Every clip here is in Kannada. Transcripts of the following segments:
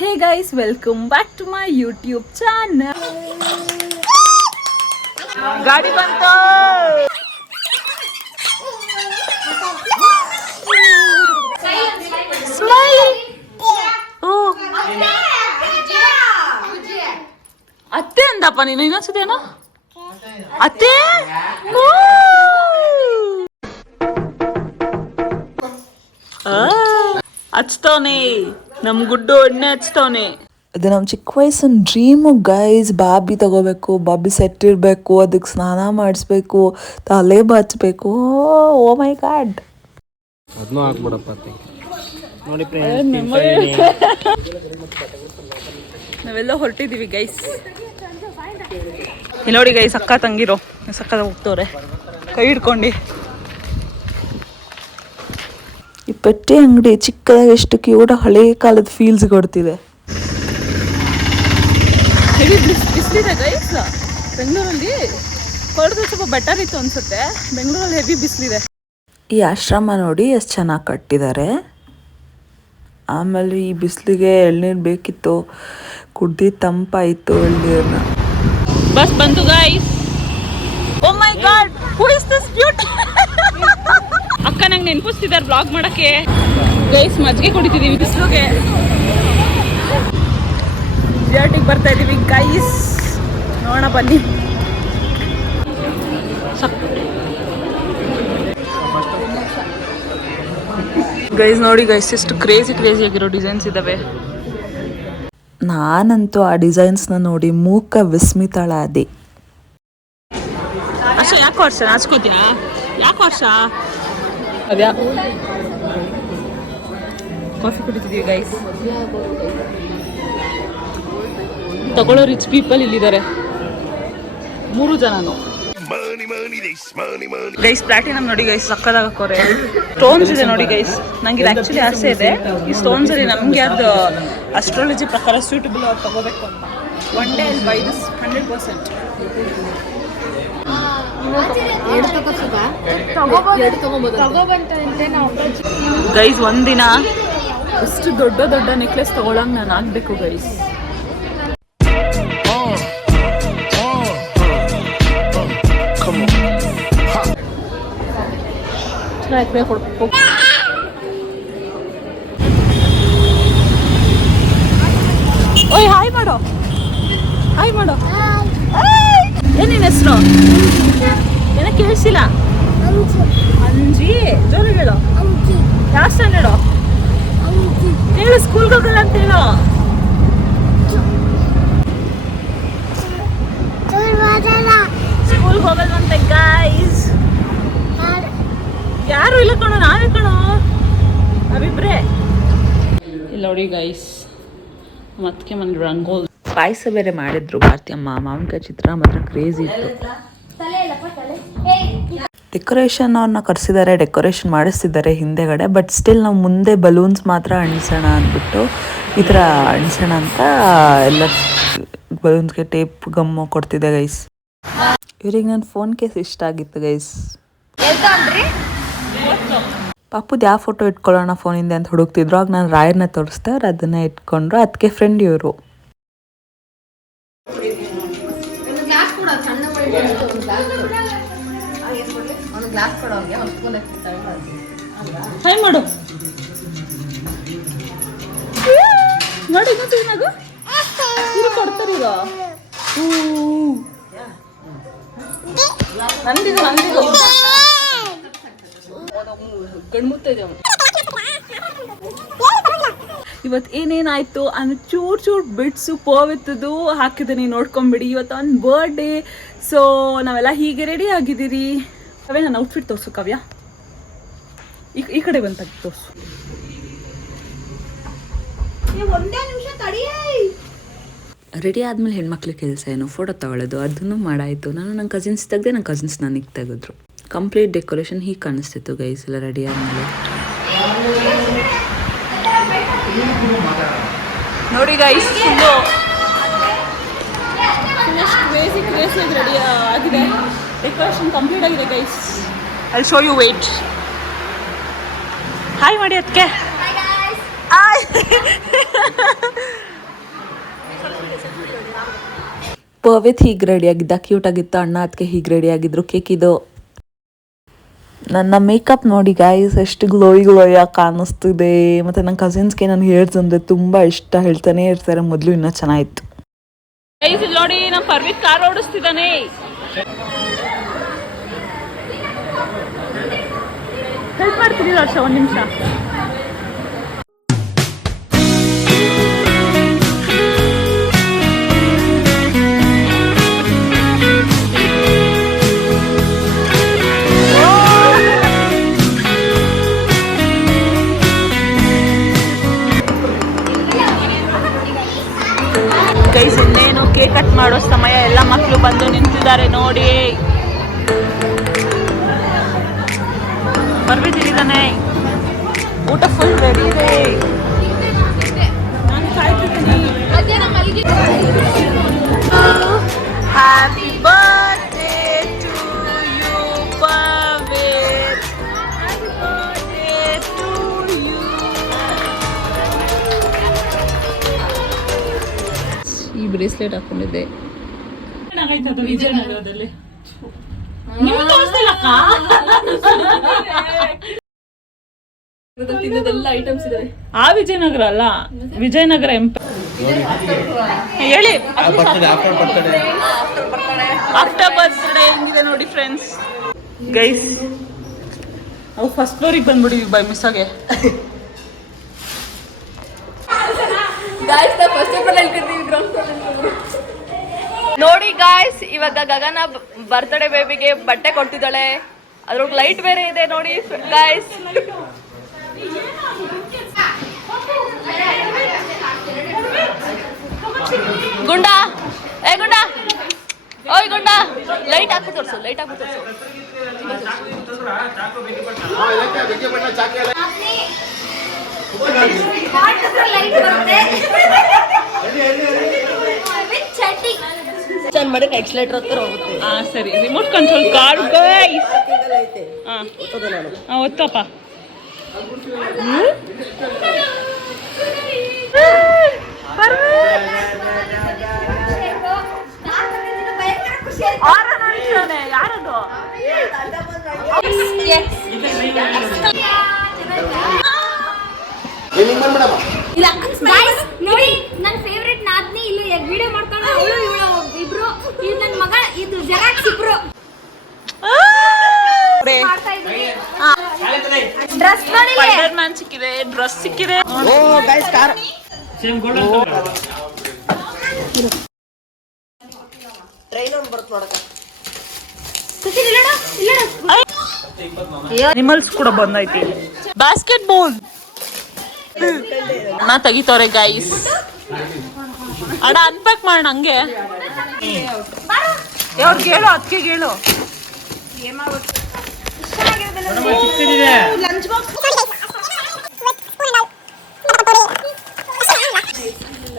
Hey guys, welcome back to my YouTube channel. ಗಾಡಿ ಬಂತು. Smile. Oh. ಅತ್ತೆ ಅಂದಪ್ಪ ನೀನು ಇನ್ನೊಂದ್ಸತಿನೋ ಅತ್ತೆ ಹಚ್ತವನೆ ನಮ್ ಗುಡ್ಡು ಎಣ್ಣೆ ಹಚ್ತವನೆ. ಅದು ನಮ್ಮ ಚಿಕ್ಕ ವಯಸ್ಸಿನ ಡ್ರೀಮು ಗೈಸ್. ಬಾಬಿ ತಗೋಬೇಕು, ಬಾಬಿ ಸೆಟ್ ಇರಬೇಕು, ಅದಕ್ಕೆ ಸ್ನಾನ ಮಾಡಿಸ್ಬೇಕು, ತಲೆ ಬಚ್ಚಬೇಕು. ಓ ಮೈ ಗಾಡ್, ಅದನ್ನೂ ಹಾಕ್ಬಿಡಪ್ಪ ನೋಡಿ. ನಾವೆಲ್ಲ ಹೊರಟಿದೀವಿ ಗೈಸ್. ಇಲ್ಲಿ ನೋಡಿ ಗೈಸ್, ಅಕ್ಕ ತಂಗಿರೋ ಸಕ್ಕದ ಹೋಗ್ತವ್ರೆ ಕೈ ಹಿಡ್ಕೊಂಡು. ಈ ಪೆಟ್ಟಿ ಅಂಗಡಿ ಚಿಕ್ಕದಾಗಿ ಎಷ್ಟು ಕ್ಯೂಟ್ ಹಳೆ ಕಾಲದ ಫೀಲ್ಸ್ ಕೊಡ್ತಿದೆ. ಹೆವಿ ಬಿಸಿಲಿದೆ ಗೈಸ್. ಬೆಂಗಳೂರಲ್ಲಿ ಹೊರದು ಸ್ವಲ್ಪ ಬೆಟರ್ ಇತ್ತು ಅನ್ಸುತ್ತೆ, ಬೆಂಗಳೂರಲ್ಲಿ ಹೆವಿ ಬಿಸಿಲಿದೆ. ಈ ಆಶ್ರಮ ನೋಡಿ ಎಷ್ಟು ಚೆನ್ನಾಗಿ ಕಟ್ಟಿದ್ದಾರೆ. ಆಮೇಲೆ ಈ ಬಿಸಿಲಿಗೆ ಎಳ್ನೀರು ಬೇಕಿತ್ತು, ಕುಡ್ದು ತಂಪಾಯಿತು ಎಳ್ನೀರನ್ನ. ಬಸ್ ಬಂತು guys. Oh my God, who is this cute? ಅಕ್ಕ ನಂಗೆ ನೆನಪಿಸ್ತಿದ್ದಾರೆ ಬ್ಲಾಗ್ ಮಾಡಕ್ಕೆ. ಗೈಸ್ ಮಜ್ಜಿಗೆ ಕುಡಿತಿದೀವಿ ಬಿಸಿಲಿಗೆ. ಜಿಯಾಟಿಗೆ ಬರ್ತಾ ಇದೀವಿ ಗೈಸ್, ನೋಡೋಣ ಬನ್ನಿ. ಗೈಸ್ ನೋಡಿ ಗೈಸ್, ಎಷ್ಟು ಕ್ರೇಜಿ ಆಗಿರೋ ಡಿಸೈನ್ಸ್ ಇದಾವೆ. ನಾನಂತೂ ಆ ಡಿಸೈನ್ಸ್ನ ನೋಡಿ ಮೂಕ ವಿಸ್ಮಿತಳಾದೆ. ಅಷ್ಟ ಯಾಕೆ ವರ್ಷ ನಾಚ್ಕೋತೀನ? ಯಾಕೆ ವರ್ಷ? ಅದ್ಯಾ ಕಾಫಿ ಕುಡಿತಿದೀವಿ ಗೈಸ್. ತಗೊಳ್ಳೋ ರಿಚ್ ಪೀಪಲ್ ಇಲ್ಲಿದ್ದಾರೆ, 3 ಜನನು. ಗೈಸ್ ಪ್ಲಾಟಿನಮ್ ನೋಡಿ ಗೈಸ್, ಸಕ್ಕದಾಗ ಹಾಕೋರೆ. ಸ್ಟೋನ್ಸ್ ಇದೆ ನೋಡಿ ಗೈಸ್, ನಂಗೆ ಇದು ಆಕ್ಚುಲಿ ಆಸೆ ಇದೆ. ಈ ಸ್ಟೋನ್ಸ್ ಅಲ್ಲಿ ನಮ್ಗೆ ಅದು ಅಸ್ಟ್ರಾಲಜಿ ಪ್ರಕಾರ ಸೂಟಬಲ್ ಆಗಿ ತಗೋಬೇಕು ಅಂತ. One day I'll by this 100%. Guys ಒಂದಿನ ಎಷ್ಟು ದೊಡ್ಡ ನೆಕ್ಲೆಸ್ ತಗೊಳಂಗ್ ನಾನು ಆಗ್ಬೇಕು ಗೈಸ್. ಓಯ್ ಹಾಯ್ ಮಾಡೋ, ಹಾಯ್ ಮಾಡೋ. ಏನೇನು ಹೆಸರು? ಏನ ಕೇಳಿಸಿಲ್ಲ. ಅಂಜಿ, ಜೋರು ಹೇಳೋ. ಯಾವ ಸ್ಟ್ಯಾಂಡರ್ಡು ಹೇಳು? ಸ್ಕೂಲ್ಗೆ ಹೋಗಲ್ಲ ಅಂತ ಹೇಳೋ. ಸ್ಕೂಲ್ಗೆ ಹೋಗಲ್ವಂತೆ ಗೈಸ್. ಯಾರು ಇಲ್ಲ ಕಣೋ, ನಾವೇ ಕಣೋ ಅವಿಬ್ರೆ. ಇಲ್ಲ ನೋಡಿ ಗೈಸ್, ಮತ್ತೆ ಮನೆ ರಂಗೋಲಿ ಪಾಯಸ ಬೇರೆ ಮಾಡಿದ್ರು ಭಾರತಿಯಮ್ಮ. ಮಾವಿನಕಾಯಿ ಚಿತ್ರ ಮಾತ್ರ ಕ್ರೇಜಿ ಇತ್ತು. ಡೆಕೋರೇಷನ್ ಅವ್ರನ್ನ ಕರೆಸಿದ್ದಾರೆ, ಡೆಕೋರೇಷನ್ ಮಾಡಿಸ್ತಿದ್ದಾರೆ ಹಿಂದೆಗಡೆ. ಬಟ್ ಸ್ಟಿಲ್ ನಾವು ಮುಂದೆ ಬಲೂನ್ಸ್ ಮಾತ್ರ ಅಣಿಸೋಣ ಅಂದ್ಬಿಟ್ಟು ಈ ಥರ ಅಣಿಸೋಣ ಅಂತ ಎಲ್ಲ ಬಲೂನ್ಸ್ಗೆ ಟೇಪ್ ಗಮ್ಮು ಕೊಡ್ತಿದ್ದೆ ಗೈಸ್. ಇವ್ರಿಗೆ ನನ್ನ ಫೋನ್ ಕೇಸ್ ಇಷ್ಟ ಆಗಿತ್ತು ಗೈಸ್. ಪಾಪುದು ಯಾವ ಫೋಟೋ ಇಟ್ಕೊಳ್ಳೋಣ ಫೋನಿಂದ ಅಂತ ಹುಡುಕ್ತಿದ್ರು. ಆಗ ನಾನು ರಾಯರ್ನ ತೋರಿಸ್ದೆ, ಅವ್ರು ಅದನ್ನ ಇಟ್ಕೊಂಡ್ರು. ಅದಕ್ಕೆ ಫ್ರೆಂಡ್ ಇವರು. ಹಾಯ್ ಮಾಡು ನೋಡಿ, ಗೊತ್ತಿನಾಗು ಕೊಡ್ತಾರೆ ಈಗ. ನಂದಿದು ಗಣ್ಮುತ್ತೆ. ಇವತ್ತು ಏನೇನಾಯ್ತು ಅಂದ್ರೆ ಚೂರ್ ಬಿಟ್ಸು ಪೋವಿತ್ತದು ಹಾಕಿದ್ದೀನಿ, ನೋಡ್ಕೊಂಬಿಡಿ. ಇವತ್ತು ಅವ್ನ ಬರ್ಡೇ, ಸೊ ನಾವೆಲ್ಲ ಹೀಗೆ ರೆಡಿ ಆಗಿದ್ದೀರಿ. ಅವೇ ನನ್ನ ಔಟ್ಫಿಟ್ ತೋರಿಸು ಕಾವ್ಯ, ಈ ಕಡೆ ಬಂತ ತೋರಿಸು. ರೆಡಿ ಆದಮೇಲೆ ಹೆಣ್ಮಕ್ಳ ಕೆಲಸ ಏನು, ಫೋಟೋ ತಗೊಳ್ಳೋದು. ಅದನ್ನು ಮಾಡಾಯಿತು. ನಾನು ನನ್ನ ಕಸಿನ್ಸ್ ತೆಗೆದೆ, ನನ್ನ ಕಸಿನ್ಸ್ ನನಗೆ ತೆಗೆದ್ರು. ಕಂಪ್ಲೀಟ್ ಡೆಕೋರೇಷನ್ ಹೀಗೆ ಕಾಣಿಸ್ತಿತ್ತು ಗೈಸ್ ಎಲ್ಲ ರೆಡಿ ಆದಮೇಲೆ. ನೋಡಿ ಗೈಸ್, ಕ್ರೇಜಿ ರೆಡಿ ಆಗಿದೆ. ಡೆಕೋರೇಷನ್ ಕಂಪ್ಲೀಟ್ ಆಗಿದೆ guys. I show you wait. Hi ಮಾಡಿ ಅದಕ್ಕೆ. ಪವಿತ್ ಹೀಗೆ ರೆಡಿಯಾಗಿದ್ದ, ಕ್ಯೂಟಾಗಿತ್ತು. ಅಣ್ಣ ಅದಕ್ಕೆ ಹೀಗೆ ರೆಡಿಯಾಗಿದ್ರು. ಕೇಕ್ ಇದು. ನನ್ನ ಮೇಕಪ್ ನೋಡಿ ಗೈಸ್ ಎಷ್ಟು ಗ್ಲೋಯಾಗಿ ಕಾಣಿಸ್ತಿದೆ. ಮತ್ತು ನನ್ನ ಕಸಿನ್ಸ್ಗೆ ನನ್ನ ಹೇರ್ಸ್ ಅಂದರೆ ತುಂಬ ಇಷ್ಟ, ಹೇಳ್ತಾನೆ ಇರ್ತಾರೆ ಮೊದಲು ಇನ್ನೂ ಚೆನ್ನಾಗಿತ್ತು. ಗೈಸ್ ಇಲ್ಲಿ ನೋಡಿ ನಮ್ಮ ಪರ್ವಿತ್ ಕಾರ್ ಓಡಿಸ್ತಿದ್ದಾನೆ. ಹೆಲ್ಪ್ ಮಾಡ್ತೀನಿ ವರ್ಷ ಒಂದು ನಿಮಿಷ. ಗೈಸ್ ಇನ್ನೇನು ಕೇಕ್ ಕಟ್ ಮಾಡೋ ಸಮಯ, ಎಲ್ಲ ಮಕ್ಕಳು ಬಂದು ನಿಂತಿದ್ದಾರೆ ನೋಡಿ. ಬರ್ಬಿಟ್ಟಿದ್ದಾನೆ, ಊಟ ಫುಲ್ ರೆಡಿ ಇದೆ. ನಾನು ಕಾಯ್ತಿದ್ದೀನಿ. Happy birthday to you Pavith, happy birthday to you. ಈ ಬ್ರೇಸ್ಲೆಟ್ ಹಾಕೊಂಡಿದ್ದೆ. ವಿಜಯನಗರದಲ್ಲಿ ಆ ವಿಜಯನಗರ ಅಲ್ಲ, ವಿಜಯನಗರ ಹೇಳಿ. ಆಫ್ಟರ್ ಬರ್ತ್ಡೇ ಹೆಂಗಿದೆ ನೋಡಿ ಫ್ರೆಂಡ್ಸ್. ಗೈಸ್ ಅವು ಫಸ್ಟ್ ಫ್ಲೋರಿಗೆ ಬಂದ್ಬಿಟ್ಟಿದ್ವಿ ಬೈ ಮಿಸ್ಸಾಗೆ. ನೋಡಿ ಗಾಯ್ಸ್, ಇವಾಗ ಗಗನ ಬರ್ತ್ಡೇ ಬೇಬಿಗೆ ಬಟ್ಟೆ ಕೊಡ್ತಿದ್ದಾಳೆ. ಅದ್ರೊಳಗೆ ಲೈಟ್ ಬೇರೆ ಇದೆ ನೋಡಿ ಗಾಯ್ಸ್. ಗುಂಡ ಏ ಗುಂಡ, ಓಯ್ ಗುಂಡ, ಲೈಟ್ ಹಾಕಿ ತೋರ್ಸು, ಲೈಟ್ ಹಾಕಿ ತೋರ್ಸು. ಸರಿ, ರಿಮೋಟ್ ಕಂಟ್ರೋಲ್ ಕಾರ್ ಗೈಸ್. ಒತ್ತಪ್ಪ. ಯಾರದು? ನೋಡಿ ನನ್ನ ಫೇವರೇಟ್ ನಾದ್ನಿ ಇಲ್ಲಿ ವಿಡಿಯೋ ಮಾಡ್ಕೊಂಡು ಅವಳು ಇವಳು ಇಬ್ರು, ಇದು ನನ್ನ ಮಗ, ಇದು ಜೆರಾಕ್ಸ್ ಇಬ್ರು ಮಾಡ್ತಾ ಇದ್ದೀವಿ. ಡ್ರೆಸ್ ನೋಡಿ, ಸ್ಪೈಡರ್ ಮ್ಯಾನ್ ಸಿಕ್ಕಿದೆ, ಡ್ರೆಸ್ ಸಿಕ್ಕಿದೆ. ಅನಿಮಲ್ಸ್ ಕೂಡ ಬಂದೈತಿ. ಬಾಸ್ಕೆಟ್ ಬಾಲ್ ನಾ ತೆಗಿತವ್ರೆ ಗೈಸ್. ಅಡ ಅನ್ಪ್ಯಾಕ್ ಮಾಡೋಣ ಹಂಗೆ. ಅವ್ರಿಗೆ ಹೇಳು, ಅದಕ್ಕೆ ಹೇಳು.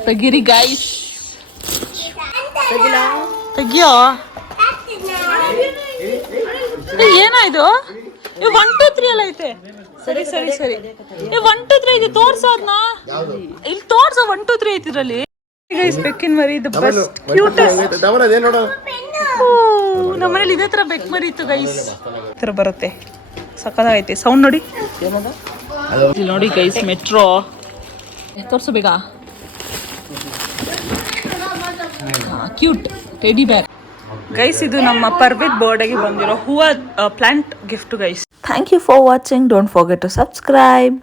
ತೆಗೀರಿ ಗೈಸ್, ತೆಗಿಯೋ. ಏನಾಯ್ತು? 1 2 3 ಎಲ್ಲ ಐತೆ. ಸರಿ ಸರಿ ಸರಿ, 1 2 3 ಇದೆ. ತೋರ್ಸೋದ್ನ ಇಲ್ಲಿ ತೋರ್ಸೋ. 1 2 3 ಐತಿ ಇದ್ರಲ್ಲಿ. ಗೈಸ್ ಬೆಕ್ಕಿನ ಮರಿ, ಇದು ಬೆಸ್ಟ್ ಕ್ಯೂಟೆಸ್ಟ್. ನಮ್ಮನೇಲಿ ಇದೇ ತರ ಬೆಕ್ ಮರಿ ಇತ್ತು ಗೈಸ್. ಈ ತರ ಬರುತ್ತೆ, ಸಕ್ಕದಾಗೈತೆ. ಸೌಂಡ್ ನೋಡಿ. ಇಲ್ಲಿ ನೋಡಿ ಗೈಸ್, ಮೆಟ್ರೋ ತೋರ್ಸು ಬೇಗ. Cute teddy bag guys. ಇದು ನಮ್ಮ ಪರ್ವಿತ್ ಬರ್ಡೇಗೆ ಬಂದಿರೋ ಹೂವ plant gift guys. Thank you for watching. Don't forget to subscribe.